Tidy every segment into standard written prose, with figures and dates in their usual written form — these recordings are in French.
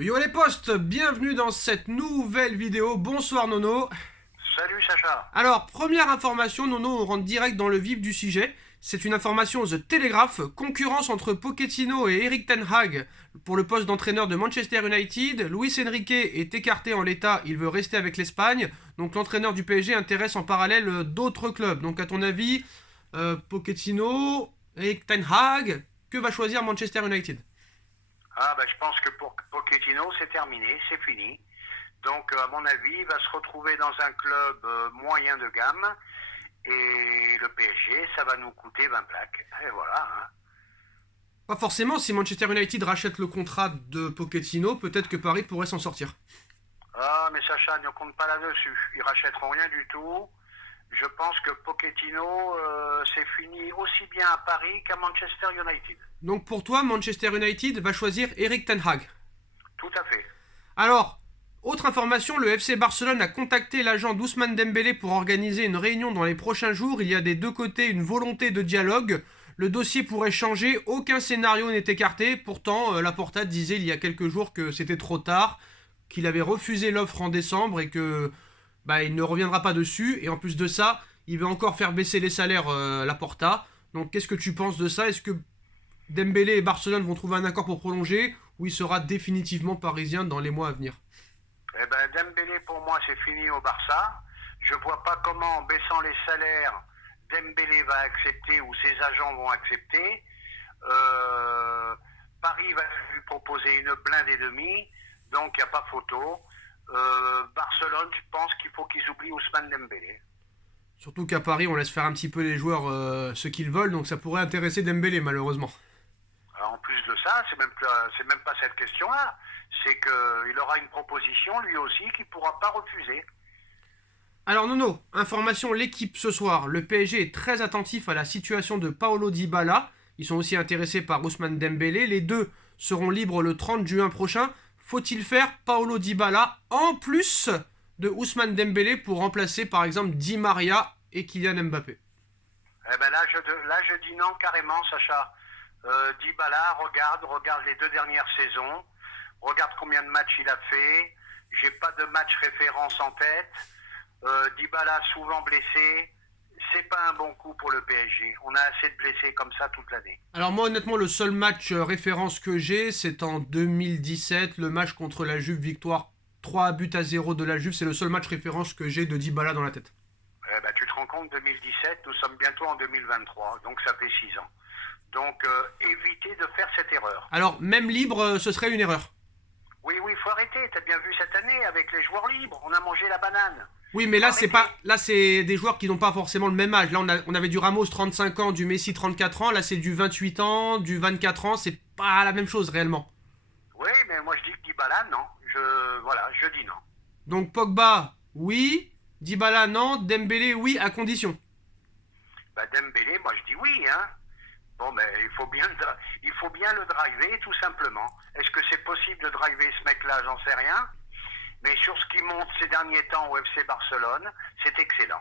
Yo les potes, bienvenue dans cette nouvelle vidéo. Bonsoir Nono. Salut Sacha. Alors, première information, Nono, on rentre direct dans le vif du sujet. C'est une information The Telegraph, concurrence entre Pochettino et Erik ten Hag pour le poste d'entraîneur de Manchester United. Luis Enrique est écarté en l'état, il veut rester avec l'Espagne. Donc l'entraîneur du PSG intéresse en parallèle d'autres clubs. Donc à ton avis, Pochettino, Erik ten Hag, que va choisir Manchester United? Je pense que pour Pochettino, c'est terminé, c'est fini. Donc, à mon avis, il va se retrouver dans un club moyen de gamme. Et le PSG, ça va nous coûter 20 plaques. Et voilà. Pas forcément, si Manchester United rachète le contrat de Pochettino, peut-être que Paris pourrait s'en sortir. Ah, mais Sacha, ne compte pas là-dessus. Ils rachèteront rien du tout. Je pense que Pochettino, c'est fini aussi bien à Paris qu'à Manchester United. Donc pour toi, Manchester United va choisir Erik ten Hag. Tout à fait. Alors, autre information, le FC Barcelone a contacté l'agent d'Ousmane Dembélé pour organiser une réunion dans les prochains jours. Il y a des deux côtés une volonté de dialogue. Le dossier pourrait changer, aucun scénario n'est écarté. Pourtant, Laporta disait il y a quelques jours que c'était trop tard, qu'il avait refusé l'offre en décembre et que il ne reviendra pas dessus. Et en plus de ça, il veut encore faire baisser les salaires, Laporta. Donc qu'est-ce que tu penses de ça? Est-ce que Dembélé et Barcelone vont trouver un accord pour prolonger ou il sera définitivement parisien dans les mois à venir? Dembélé, pour moi, c'est fini au Barça. Je vois pas comment, en baissant les salaires, Dembélé va accepter ou ses agents vont accepter. Paris va lui proposer une blinde et demie, donc il n'y a pas photo. Barcelone, je pense qu'il faut qu'ils oublient Ousmane Dembélé. Surtout qu'à Paris, on laisse faire un petit peu les joueurs ce qu'ils veulent, donc ça pourrait intéresser Dembélé malheureusement. Alors, en plus de ça, c'est même pas cette question-là. C'est qu'il aura une proposition, lui aussi, qu'il ne pourra pas refuser. Alors Nono, information l'équipe ce soir. Le PSG est très attentif à la situation de Paulo Dybala. Ils sont aussi intéressés par Ousmane Dembélé. Les deux seront libres le 30 juin prochain. Faut-il faire Paulo Dybala en plus de Ousmane Dembélé pour remplacer par exemple Di Maria et Kylian Mbappé? Là, je dis non carrément, Sacha. Dybala, regarde les 2 dernières saisons. Regarde combien de matchs il a fait. J'ai pas de match référence en tête. Dybala souvent blessé. C'est pas un bon coup pour le PSG. On a assez de blessés comme ça toute l'année. Alors moi honnêtement le seul match référence que j'ai c'est en 2017, le match contre la Juve, victoire 3-0 de la Juve, c'est le seul match référence que j'ai de Dybala dans la tête. Tu te rends compte, 2017, nous sommes bientôt en 2023, donc ça fait 6 ans. Donc évitez de faire cette erreur. Alors même libre ce serait une erreur. Oui, il faut arrêter. T'as bien vu cette année avec les joueurs libres. On a mangé la banane. Oui, mais là, Arrêtez. c'est des joueurs qui n'ont pas forcément le même âge. Là, on avait du Ramos 35 ans, du Messi 34 ans. Là, c'est du 28 ans, du 24 ans. C'est pas la même chose réellement. Oui, mais moi je dis que Dybala, non. Je dis non. Donc Pogba, oui. Dybala, non. Dembélé, oui, à condition. Dembélé, moi je dis oui, hein. Bon, il faut bien le driver, tout simplement. Est-ce que c'est possible de driver ce mec-là? J'en sais rien. Mais sur ce qui monte ces derniers temps au FC Barcelone, c'est excellent.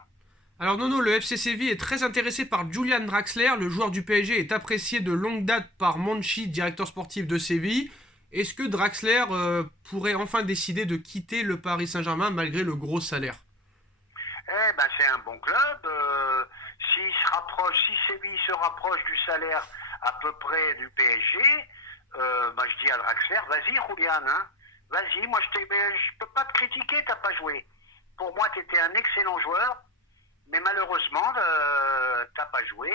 Alors Nono, le FC Séville est très intéressé par Julian Draxler. Le joueur du PSG est apprécié de longue date par Monchi, directeur sportif de Séville. Est-ce que Draxler pourrait enfin décider de quitter le Paris Saint-Germain malgré le gros salaire? C'est un bon club. Si Séville se rapproche du salaire à peu près du PSG, je dis à Draxler, vas-y Julian, hein. Vas-y, moi je peux pas te critiquer, t'as pas joué. Pour moi, tu étais un excellent joueur, mais malheureusement, t'as pas joué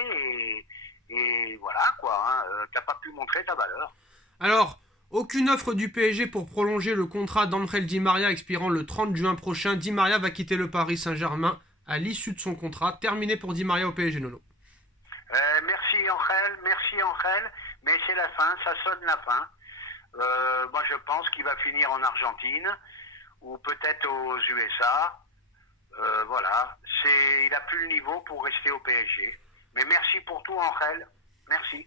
et voilà quoi, hein, t'as pas pu montrer ta valeur. Alors, aucune offre du PSG pour prolonger le contrat d'Angel Di Maria expirant le 30 juin prochain. Di Maria va quitter le Paris Saint-Germain à l'issue de son contrat. Terminé pour Di Maria au PSG, Nono. Merci Angel, mais c'est la fin, ça sonne la fin. Moi je pense qu'il va finir en Argentine ou peut-être aux USA. Voilà, il a plus le niveau pour rester au PSG. Mais merci pour tout Angel, merci.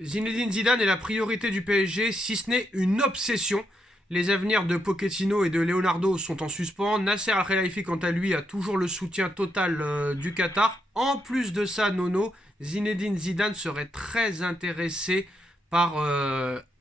Zinedine Zidane est la priorité du PSG, si ce n'est une obsession. Les avenirs de Pochettino et de Leonardo sont en suspens. Nasser Al-Khelaifi, quant à lui, a toujours le soutien total du Qatar. En plus de ça, Nono, Zinedine Zidane serait très intéressé par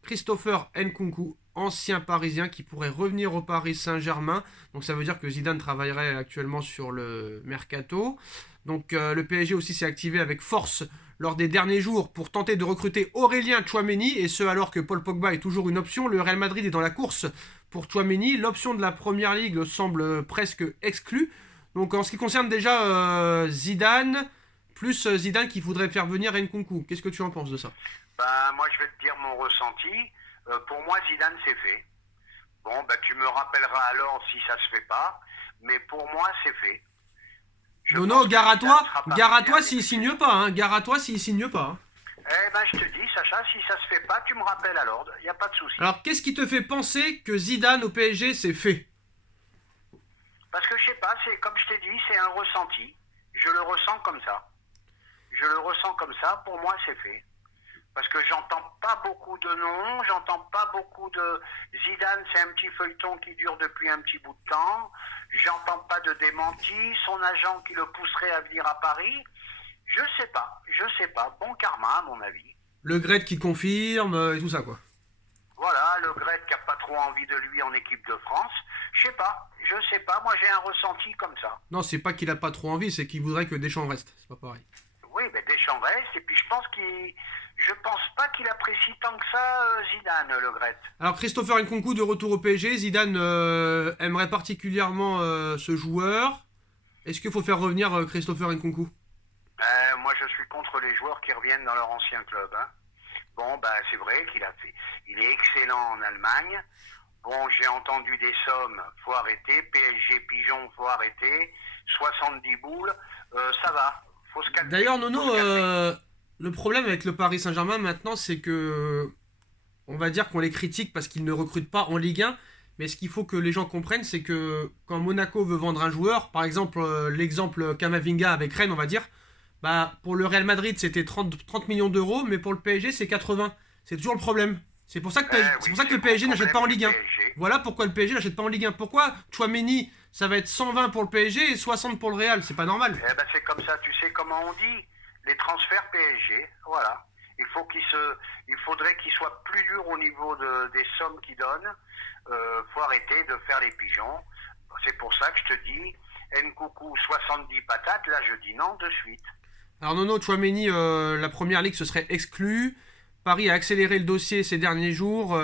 Christopher Nkunku, ancien parisien qui pourrait revenir au Paris Saint-Germain. Donc ça veut dire que Zidane travaillerait actuellement sur le mercato. Donc le PSG aussi s'est activé avec force lors des derniers jours pour tenter de recruter Aurélien Tchouaméni, et ce alors que Paul Pogba est toujours une option. Le Real Madrid est dans la course pour Tchouaméni. L'option de la Première Ligue semble presque exclue. Donc en ce qui concerne déjà Zidane, plus Zidane qui voudrait faire venir Nkunku, qu'est-ce que tu en penses de ça? Ben, moi, je vais te dire mon ressenti. Pour moi, Zidane, c'est fait. Bon, ben, tu me rappelleras alors si ça se fait pas. Mais pour moi, c'est fait. Nono, gare à toi s'il signe pas, hein. Gare à toi s'il signe pas. Hein. Eh ben, je te dis, Sacha, si ça se fait pas, tu me rappelles à l'ordre. Il n'y a pas de souci. Alors, qu'est-ce qui te fait penser que Zidane au PSG, c'est fait? Parce que je sais pas, c'est comme je t'ai dit, c'est un ressenti. Je le ressens comme ça. Je le ressens comme ça. Pour moi, c'est fait. Parce que j'entends pas beaucoup de noms, j'entends pas beaucoup de... Zidane, c'est un petit feuilleton qui dure depuis un petit bout de temps. J'entends pas de démenti, son agent qui le pousserait à venir à Paris. Je sais pas. Bon karma, à mon avis. Le Gret qui confirme et tout ça, quoi. Voilà, le Gret qui a pas trop envie de lui en équipe de France. Je sais pas. Moi, j'ai un ressenti comme ça. Non, c'est pas qu'il a pas trop envie, c'est qu'il voudrait que Deschamps reste. C'est pas pareil. Oui, mais Deschamps reste, et puis je pense pas qu'il apprécie tant que ça Zidane, le Gret. Alors Christopher Nkunku de retour au PSG, Zidane aimerait particulièrement ce joueur. Est-ce qu'il faut faire revenir Christopher Nkunku? Moi, je suis contre les joueurs qui reviennent dans leur ancien club. Hein. Bon, ben, c'est vrai il est excellent en Allemagne. Bon, j'ai entendu des sommes, faut arrêter. PSG Pigeon, faut arrêter. 70 boules, ça va. Faut se calmer. D'ailleurs, Nono, le problème avec le Paris Saint-Germain maintenant, c'est que on va dire qu'on les critique parce qu'ils ne recrutent pas en Ligue 1. Mais ce qu'il faut que les gens comprennent, c'est que quand Monaco veut vendre un joueur, par exemple l'exemple Kamavinga avec Rennes, on va dire, bah pour le Real Madrid c'était 30 millions d'euros, mais pour le PSG c'est 80. C'est toujours le problème. C'est pour ça que, le PSG n'achète pas en Ligue 1. Voilà pourquoi le PSG n'achète pas en Ligue 1. Pourquoi Tchouaméni, ça va être 120 pour le PSG et 60 pour le Real? C'est pas normal. Eh ben c'est comme ça, tu sais comment on dit, les transferts PSG, voilà. Il faudrait qu'ils soient plus durs au niveau des sommes qu'ils donnent. Faut arrêter de faire les pigeons. C'est pour ça que je te dis, Nkunku 70 patates, là je dis non de suite. Alors Nono, Tchouaméni, la Première Ligue ce serait exclu. Paris a accéléré le dossier ces derniers jours.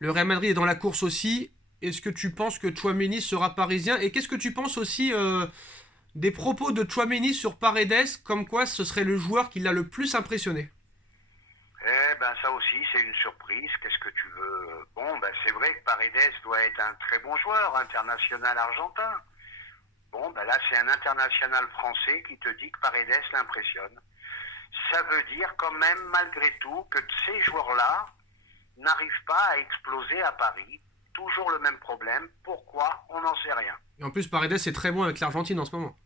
Le Real Madrid est dans la course aussi. Est-ce que tu penses que Tchouaméni sera parisien? Et qu'est-ce que tu penses aussi des propos de Tchouaméni sur Paredes, comme quoi ce serait le joueur qui l'a le plus impressionné? Eh ben ça aussi c'est une surprise, qu'est-ce que tu veux? Bon ben c'est vrai que Paredes doit être un très bon joueur, international argentin. Bon ben là c'est un international français qui te dit que Paredes l'impressionne. Ça veut dire quand même malgré tout que ces joueurs-là n'arrivent pas à exploser à Paris. Toujours le même problème, pourquoi? On n'en sait rien. Et en plus Paredes est très bon avec l'Argentine en ce moment.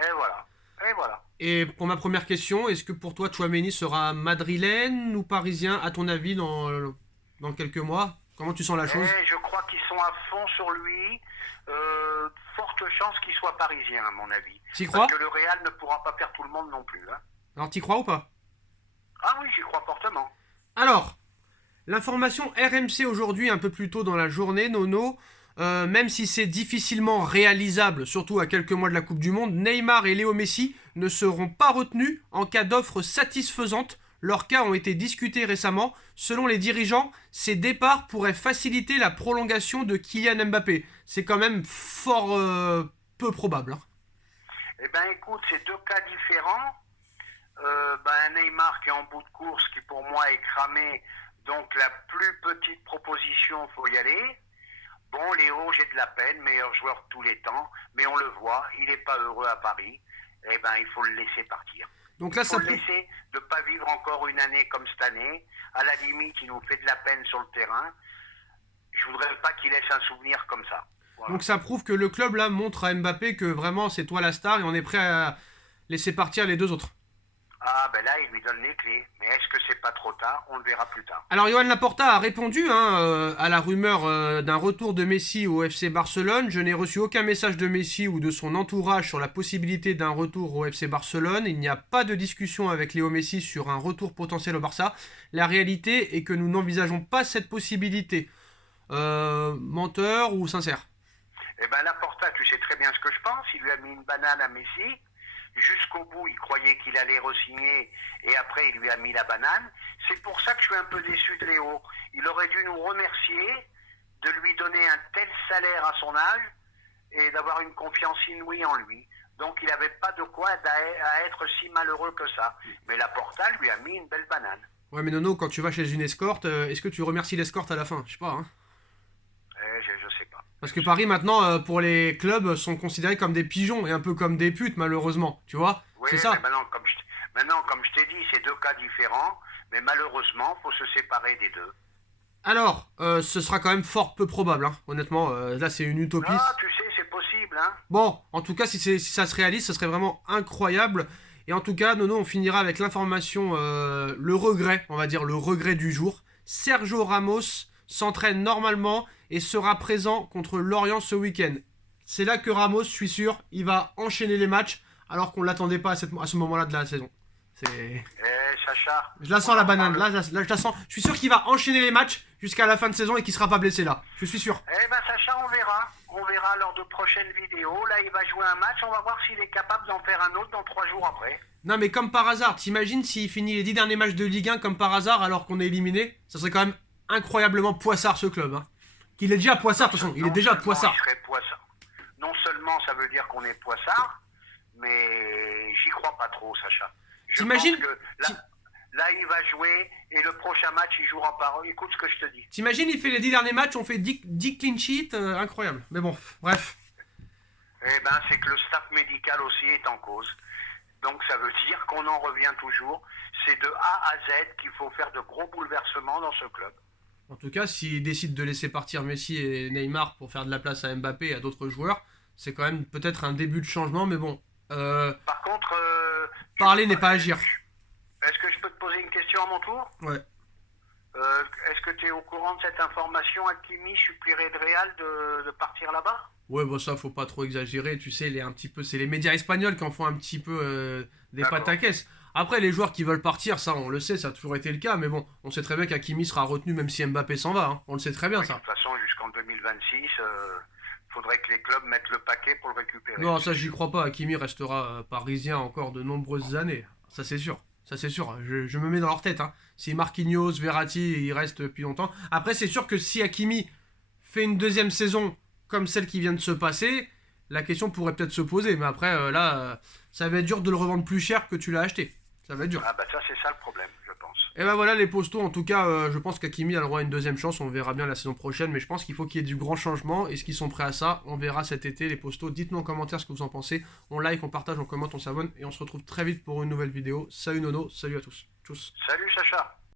Et voilà. Et pour ma première question, est-ce que pour toi Tchouaméni sera madrilène ou parisien à ton avis dans quelques mois? Comment tu sens la chose? Je crois qu'ils sont à fond sur lui. Forte chance qu'il soit parisien à mon avis. T'y crois? Parce que le Real ne pourra pas faire tout le monde non plus. Hein. Alors t'y crois ou pas? Ah oui, j'y crois fortement. Alors, l'information RMC aujourd'hui, un peu plus tôt dans la journée, Nono, même si c'est difficilement réalisable, surtout à quelques mois de la Coupe du Monde, Neymar et Léo Messi ne seront pas retenus en cas d'offre satisfaisante. Leurs cas ont été discutés récemment. Selon les dirigeants, ces départs pourraient faciliter la prolongation de Kylian Mbappé. C'est quand même fort peu probable. Hein. Eh bien écoute, c'est deux cas différents. Neymar qui est en bout de course, qui pour moi est cramé, donc la plus petite proposition, faut y aller. Bon, Léo, j'ai de la peine, meilleur joueur de tous les temps, mais on le voit, il n'est pas heureux à Paris. Eh ben, il faut le laisser partir. Donc là, il faut le laisser de ne pas vivre encore une année comme cette année. À la limite, il nous fait de la peine sur le terrain. Je voudrais pas qu'il laisse un souvenir comme ça. Voilà. Donc ça prouve que le club là montre à Mbappé que vraiment c'est toi la star et on est prêt à laisser partir les deux autres. Ah ben là, il lui donne les clés. Mais est-ce que c'est pas trop tard? On le verra plus tard. Alors Johan Laporta a répondu à la rumeur d'un retour de Messi au FC Barcelone. Je n'ai reçu aucun message de Messi ou de son entourage sur la possibilité d'un retour au FC Barcelone. Il n'y a pas de discussion avec Léo Messi sur un retour potentiel au Barça. La réalité est que nous n'envisageons pas cette possibilité. menteur ou sincère? Eh ben Laporta, tu sais très bien ce que je pense. Il lui a mis une banane à Messi. Jusqu'au bout, il croyait qu'il allait re-signer et après, il lui a mis la banane. C'est pour ça que je suis un peu déçu de Léo. Il aurait dû nous remercier de lui donner un tel salaire à son âge et d'avoir une confiance inouïe en lui. Donc, il n'avait pas de quoi à être si malheureux que ça. Mais Laporta lui a mis une belle banane. Ouais, mais Nono, quand tu vas chez une escorte, est-ce que tu remercies l'escorte à la fin? Je sais pas, hein. Je sais pas. Parce que Paris, maintenant, pour les clubs, sont considérés comme des pigeons et un peu comme des putes, malheureusement. Tu vois? Oui, C'est ça. mais maintenant, comme je t'ai dit, c'est deux cas différents. Mais malheureusement, il faut se séparer des deux. Alors, ce sera quand même fort peu probable, hein. Honnêtement, là, c'est une utopie. Ah, tu sais, c'est possible, hein. Bon, en tout cas, si ça se réalise, ce serait vraiment incroyable. Et en tout cas, Nono, on finira avec l'information, le regret, on va dire le regret du jour. Sergio Ramos s'entraîne normalement et sera présent contre Lorient ce week-end. C'est là que Ramos, je suis sûr, il va enchaîner les matchs alors qu'on ne l'attendait pas à ce moment-là de la saison. Sacha. Je la sens la banane, là je la sens. Je suis sûr qu'il va enchaîner les matchs jusqu'à la fin de saison et qu'il sera pas blessé là. Je suis sûr. Sacha, on verra. On verra lors de prochaines vidéos. Là, il va jouer un match. On va voir s'il est capable d'en faire un autre dans 3 jours après. Non mais comme par hasard, t'imagines s'il finit les 10 derniers matchs de Ligue 1 comme par hasard alors qu'on est éliminé? Ça serait quand même incroyablement poissard ce club, hein. Qu'il est déjà poissard de toute façon, il est déjà poissard. Il serait poissard. Non seulement ça veut dire qu'on est poissard, mais j'y crois pas trop, Sacha. T'imagines là, il va jouer et le prochain match, il jouera pas. Écoute ce que je te dis. T'imagines, il fait les 10 derniers matchs, on fait 10 clean sheets, incroyable. Mais bon, bref. C'est que le staff médical aussi est en cause. Donc ça veut dire qu'on en revient toujours. C'est de A à Z qu'il faut faire de gros bouleversements dans ce club. En tout cas, s'il décide de laisser partir Messi et Neymar pour faire de la place à Mbappé et à d'autres joueurs, c'est quand même peut-être un début de changement, mais bon. Par contre, parler n'est pas agir. Est-ce que je peux te poser une question à mon tour? Ouais. Est-ce que tu es au courant de cette information? Hakimi supplierait de Real de partir là-bas? Ouais, bon, ça, faut pas trop exagérer. Tu sais, c'est les médias espagnols qui en font un petit peu des pataquès. Après, les joueurs qui veulent partir, ça, on le sait, ça a toujours été le cas. Mais bon, on sait très bien qu'Hakimi sera retenu même si Mbappé s'en va, hein. On le sait très bien, ça. De toute façon, jusqu'en 2026, faudrait que les clubs mettent le paquet pour le récupérer. Non, ça, j'y crois pas. Hakimi restera parisien encore de nombreuses années. Ça, c'est sûr. Ça, c'est sûr. Je me mets dans leur tête, hein. Si Marquinhos, Verratti, ils restent depuis longtemps. Après, c'est sûr que si Hakimi fait une deuxième saison comme celle qui vient de se passer, la question pourrait peut-être se poser. Mais après, là, ça va être dur de le revendre plus cher que tu l'as acheté. Ça va être dur. Ah bah ça, c'est ça le problème, je pense. Et ben voilà les postos. En tout cas, je pense qu'Hakimi a le droit à une deuxième chance. On verra bien la saison prochaine. Mais je pense qu'il faut qu'il y ait du grand changement. Est-ce qu'ils sont prêts à ça? On verra cet été les postos. Dites-nous en commentaire ce que vous en pensez. On like, on partage, on commente, on s'abonne. Et on se retrouve très vite pour une nouvelle vidéo. Salut Nono, salut à tous. Tchuss. Salut Sacha.